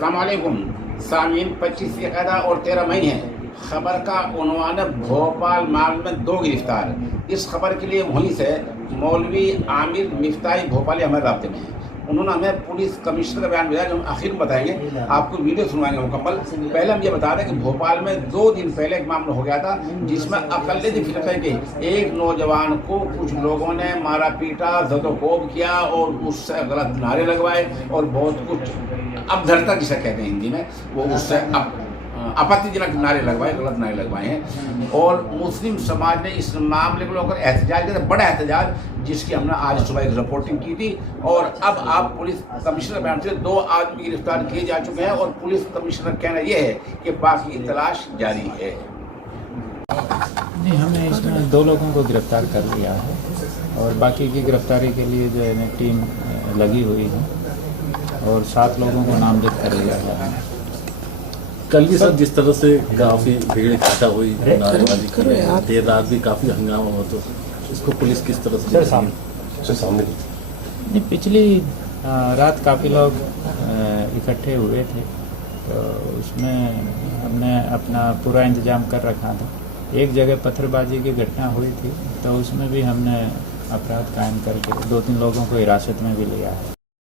अस्सलाम वालेकुम सामीन। 25 और 13 मई है। खबर का उन्वान है भोपाल माल में 2 गिरफ्तार। इस खबर के लिए वहीं से मौलवी आमिर मिफ्ताही भोपाली हमारे राब्ते में है। उन्होंने हमें पुलिस कमिश्नर का बयान भेजा जो हम आखिर में बताएंगे, आपको वीडियो सुनवाएंगे मुकम्मल। पहले हम ये बता दें कि भोपाल में 2 दिन पहले एक मामला हो गया था जिसमें अकलियत फिरके के एक नौजवान को कुछ लोगों ने मारा पीटा, ज़दोकोब किया और उससे गलत नारे लगवाए और बहुत कुछ अपधरता जिसे कहते हैं हिंदी में, वो उससे आपत्तिजनक नारे लगवाए, गलत नारे लगवाए हैं। और मुस्लिम समाज ने इस मामले को लेकर एहतजाज किया, बड़ा एहतजाज, जिसकी हमने आज सुबह एक रिपोर्टिंग की थी। और अब आप पुलिस कमिश्नर बयान से 2 आदमी गिरफ्तार किए जा चुके हैं और पुलिस कमिश्नर कहना यह है कि बाकी तलाश जारी है। नहीं, हमने इसमें 2 लोगों को गिरफ्तार कर लिया है और बाकी की गिरफ्तारी के लिए जो है टीम लगी हुई है और 7 लोगों को नामजद कर लिया है। कल भी सर जिस तरह से काफ़ी भीड़ इकट्ठा हुई, नारेबाजी कर रहे हैं, देर रात भी काफ़ी हंगामा हो, तो इसको पुलिस किस तरह से सामने नहीं, पिछली रात काफ़ी लोग इकट्ठे हुए थे, तो उसमें हमने अपना पूरा इंतजाम कर रखा था। एक जगह पत्थरबाजी की घटना हुई थी, तो उसमें भी हमने अपराध कायम करके 2-3 लोगों को हिरासत में भी लिया है।